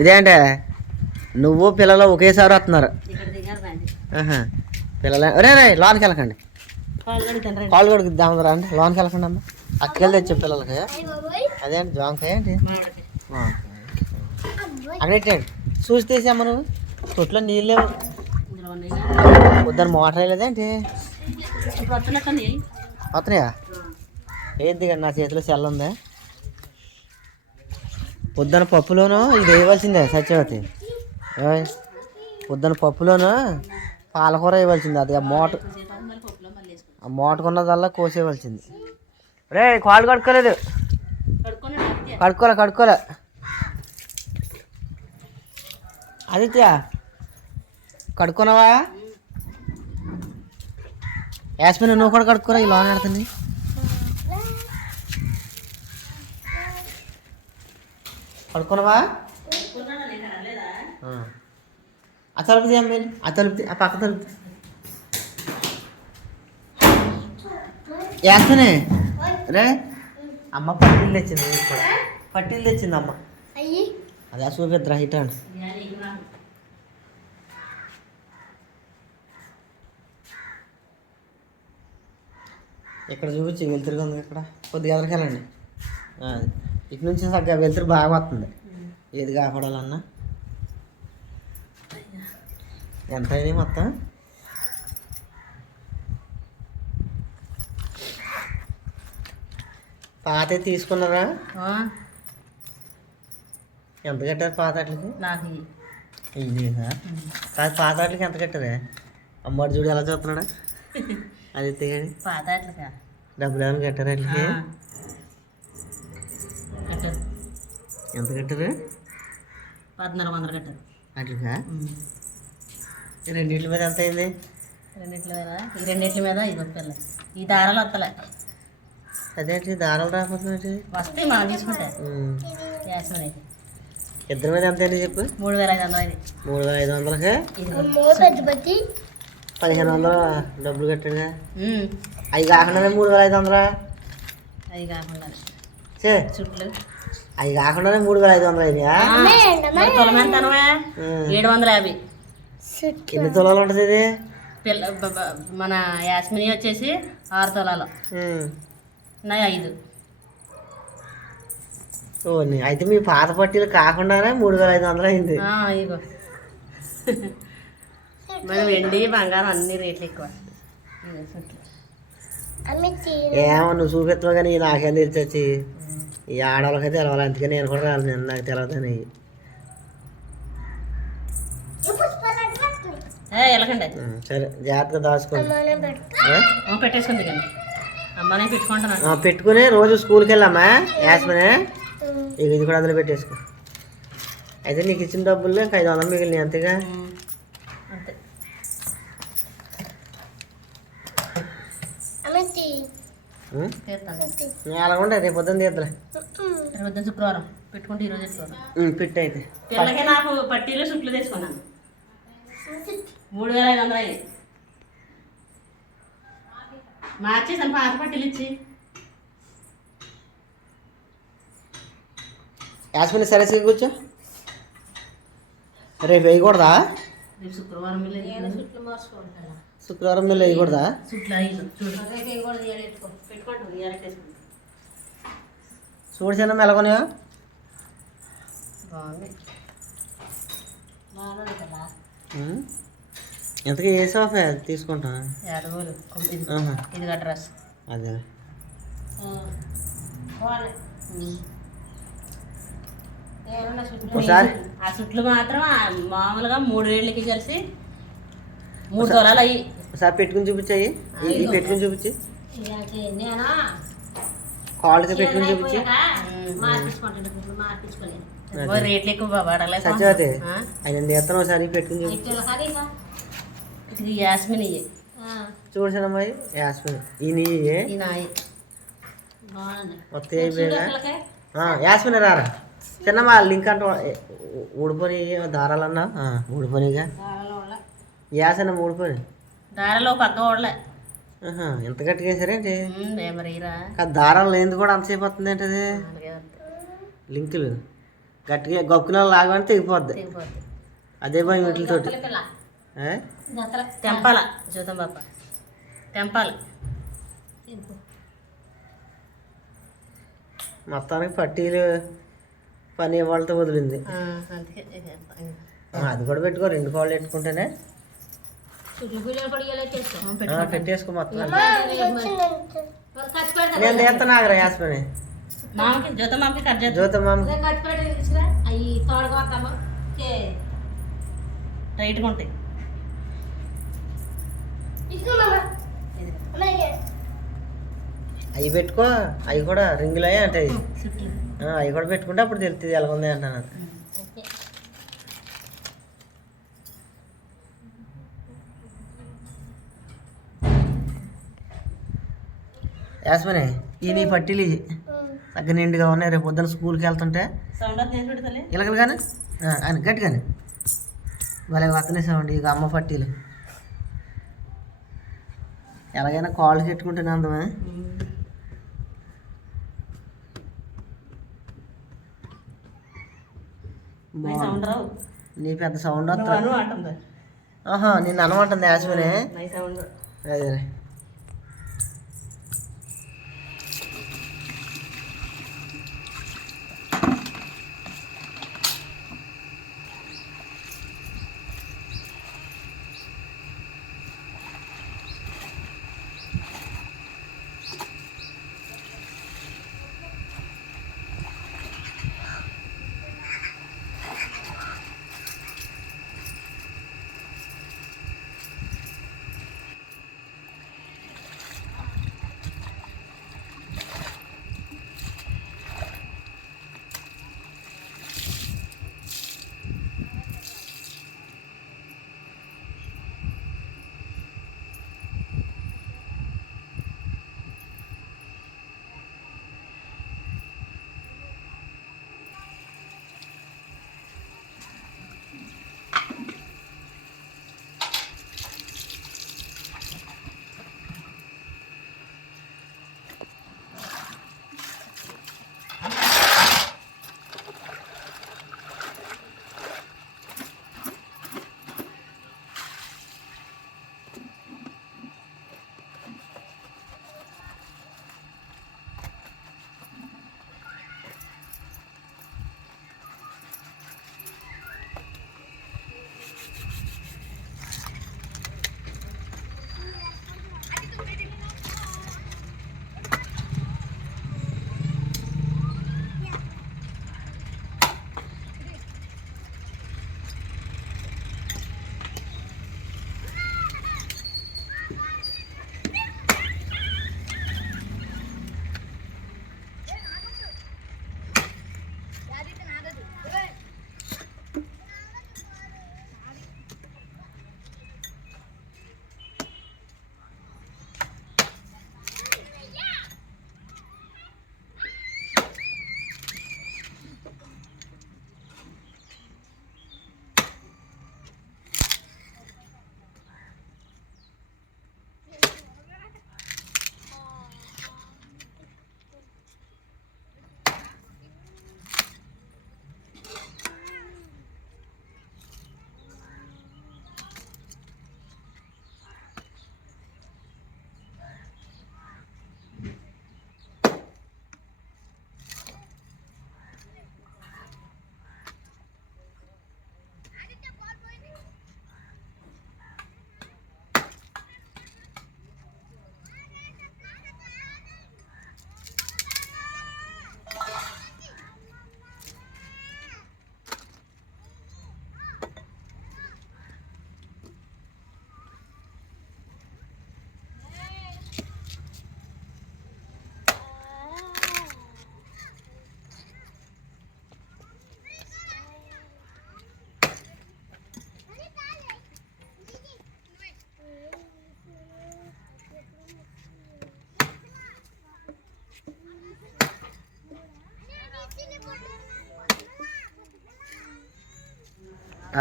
ఇదేంటే? నువ్వు పిల్లలు ఒకేసారి వస్తున్నారు. పిల్లలు రే రే లోనికి వెళ్ళకండి. కాళ్ళు కడుగుతాను రండి కాళ్ళు కూడా దామరా అండి? లోనికి వెళ్ళకండి అమ్మ. అక్కలు తెచ్చే పిల్లలకి. అదేంటి జాంకాయ ఏంటి? మామిడికాయ. ఆ. అక్కడ పెట్టండి చూసి తీసామ్మ నువ్వు. తొట్లో నీళ్ళు లేవు. పొద్దున్న మోటార్ వేయలేదేంటి వస్తున్నాయా ఏంది కదా నా చేతిలో సెల్ ఉంది? పొద్దున పప్పులోనూ ఇది వేయవలసిందే సత్యవతి. పొద్దున పప్పులోనూ పాలకూర వేయవలసింది. అది ఆ మోట ఆ మోటకున్నదల్లా కోసేయవలసింది. రే కాళ్ళు కడుక్కోలేదు. కడుక్కోలే కడుక్కోలే. ఆదిత్య కడుక్కున్నావా? యాస్మిన్ నువ్వు కూడా కడుక్కోరా ఈ లోన్ ఆడుతుంది. అనలేదా? ఆ. తలుపు తీయమ్మ ఆ తలుపు ఆ పక్క తలుపు. యాస్మినే రే అమ్మ పట్టీలు తెచ్చింది. పట్టీలు తెచ్చింది అమ్మ అదే చూపిద్రా ఇటు అండి. ఇక్కడ చూపించి వెలుతురుగా ఉంది ఇక్కడ కొద్దిగా ఎదరికెళ్ళండి ఆ, ఇటు నుంచి సరిగ్గా వెలుతురు బాగా వస్తుంది. ఏది కాపాడాలన్నా. ఎంత అయినాయి మొత్తం? పాత తీసుకున్నారా ఎంత కట్టారు పాత వాటికి? నాకు కాదు పాత వాటికి ఎంత కట్టారే? అమ్మవాడు చూడు ఎలా చూస్తున్నాడా. అది తెగండి పాత అట్లకా డబ్బులు ఏమైనా కట్టారా వాటికి ఎంత కట్టారు? పద్నాలుగు వందలు కట్టారు. ఈ రెండింటి మీద ఎంత అయింది? రెండిట్ల మీద? ఈ రెండిట్ల మీద ఇది వస్తలే. ఈ దారాలు వస్తలే. అదేంటి దారాలు రాకపోతుంది వస్తాయి మనం తీసుకుంటే. యాసం అయితే ఇద్దరి మీద ఎంత అయింది చెప్పు? మూడు వేల ఐదు వందలు అయింది. మూడు వేల ఐదు వందలకి? పదిహేను వందలు డబ్బులు కట్టాడుగా. అవి కాకుండానే మూడు వేల ఐదు వందలా? అది కాకుండా చే చుట్లు. అవి కాకుండానే మూడు వేల ఐదు వందలు అయినాయా? తులం ఎంత. ఏడు వందల యాభై. ఎన్ని తులాలు ఉంటుంది ఇది? పిల్ల మన యాస్మిని వచ్చేసి ఆరు తులాలు. ఉమ్. నా ఐదు. ఓ అయితే మీ పాత పట్టీలు కాకుండానే మూడు వేల ఐదు వందలు అయింది. ఆ, ఇగో. మన వెండి బంగారం అన్ని రేట్లు ఎక్కువ. ఏమో నువ్వు చూపిస్తావు కానీ నాకేం తెలిసి ఈ ఆడవాళ్ళకైతే తెలవాలి. అందుకే నేను కూడా రాలి నేను నాకు ఉమ్, సరే. జాగ్రత్తగా దాచుకోండి. పెట్టేసుకుంది పెట్టుకుని రోజు స్కూల్కి వెళ్ళామా యాస్మనే. ఇక ఇది కూడా అందులో పెట్టేసుకో. అయితే నీకు ఇచ్చిన డబ్బులు ఇంకా ఐదు వందలు మిగిలినాయి అంతేగా? అంతే ఉమ్? తీస్తాను నేను అలా ఉండే రేపు పొద్దున్న తీద్దలే. రేపు శుక్రవారం. పెట్టుకుంటే ఈరోజు పెట్టు అయితే. పిల్లకి నాకు పట్టీలు చుట్లు తీసుకున్నాను మూడు వేల ఐదు వందలు అయ్యాయి. మార్చేసాను పాత పట్టీలు ఇచ్చి. యాస్మిన్ సరే సీ కూర్చో. రేపు వేయకూడదా? రేపు శుక్రవారం చుట్లు మార్చుకుంటాను శుక్రవారం మీరు వేయకూడదా? చూడు. చిన్న మెలకొనియా. ఎంతకీ ఏ సోఫా తీసుకుంటా? అదే. ఒకసారి ఆ చుట్లు మాత్రం మామూలుగా మూడు వేళ్ళకి కలిసి మూడు తొలాలు అయ్యి ఒకసారి పెట్టుకుని చూపించాయి ఈ పెట్టుకుని చూపించి. నేనా? కాళ్ళకి పెట్టుకుని చూపించి. రేట్లు ఎక్కువ సత్యవతి ఆయన నేతను ఒకసారి పెట్టుకుని చూపించి. యాస్మిన్ ఇయ్యి. చూడు చిన్నమ్మాయి యాస్మిన్. ఈ నీ మొత్తం అయిపోయినా యాస్మిన్ రారా? చిన్నమ్మా లింక్ అంటే ఊడిపోయి దారాలన్నా? ఊడిపోయిగా యాసన ఊడిపోయి దారిలో పక్క ఓడలే. ఎంత గట్టిగా వేసారేంటి దారాలు లేనిది కూడా అంతసేపు వస్తుంది ఏంటది? లింకులు. గట్టిగా గొప్పన లాగమంటే తెగిపోద్ది. తెగిపోద్ది. అదే భయం ఏ? తెంపాల. చూద్దాం బాప తెంపాలి. మొత్తానికి పట్టీలు పని వాళ్ళతో వదిలింది. ఆ, అందుకే ఆ, అది కూడా పెట్టుకో రెండు కాళ్ళు పెట్టుకుంటేనే పెట్టేసుకో మొత్తం. నేను తీస్తాను ఆగరా యాస్మని. మామకి జ్యోత మామకి కట్ చేద్దాం. జ్యోతి మామ. అవి తోడుకోతాము టైట్గా ఉంటాయి. అవి పెట్టుకో అవి కూడా రింగులు అయ్యి అంటే అవి కూడా పెట్టుకుంటే అప్పుడు తెలుస్తుంది ఎలా ఉంది అంటాను యాస్మని ఈ నీ పట్టీలు తగ్గ నిండుగా ఉన్నాయి రేపు పొద్దున్న స్కూల్కి వెళ్తుంటే. ఇలాగలు కానీ అని గట్టిగాని. భలే వస్తనే సౌండ్ ఇక అమ్మ పట్టీలు. ఎలాగైనా కాళ్ళు పెట్టుకుంటేనే అందమే నీ పెద్ద సౌండ్ వస్తుంది ఆహా నిన్ను అనమంటుంది యాస్మనే. అదే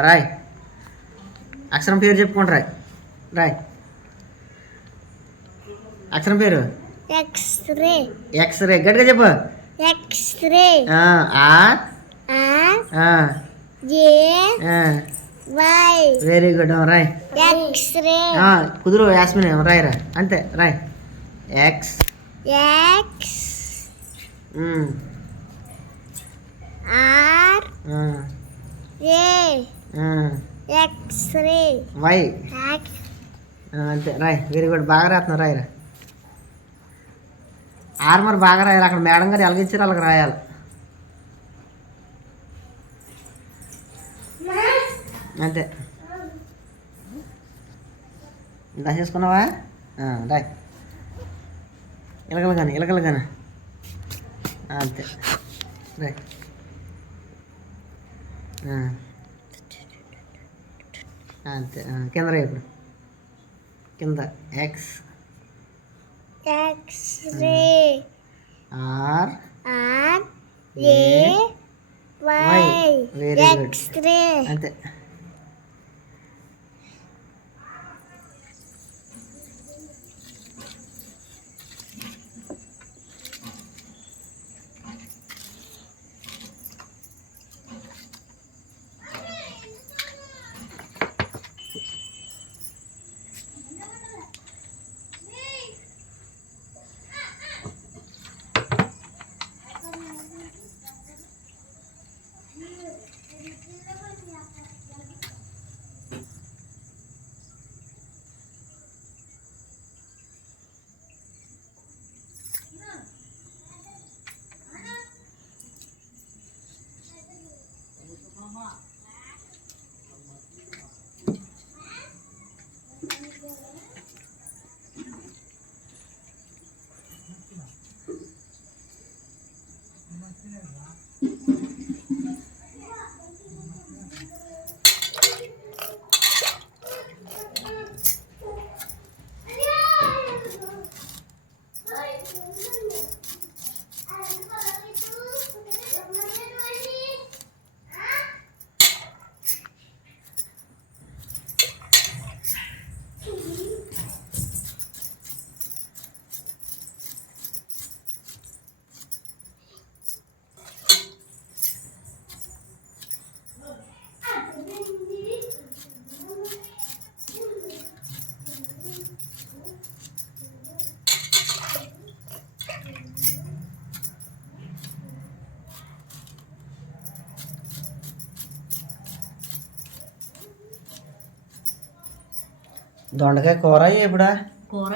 రాయ్. అక్షరం పేరు చెప్పుకోండి రాయ్. రాయ్. అక్షరం పేరు? ఎక్స్రే ఎక్స్ రే గట్టిగా చెప్పు. ఎక్స్రే ఆ, వెరీ గుడ్ రాయ్. ఎక్స్రే కుదురు యాస్మిన్. రాయరా అంతే Roy. X X R X-ray Y అంతే. రాయ్ వెరీ గుడ్ బాగా రాస్తున్నా రాయరా ఆరు మరి బాగా రాయాలి అక్కడ మేడం గారు ఎలాగిచ్చారు అలాగ రాయాలి. అంతే. రాసేసుకున్నావా రాయ్. ఇలకలు కానీ ఇలకలు కానీ అంతే. రాయ్. అంతే ఆ, కింద రాయి ఇప్పుడు కింద X X-ray R R A A Y very good X-ray అంతే దొండకాయ కూర ఎప్పుడా కూర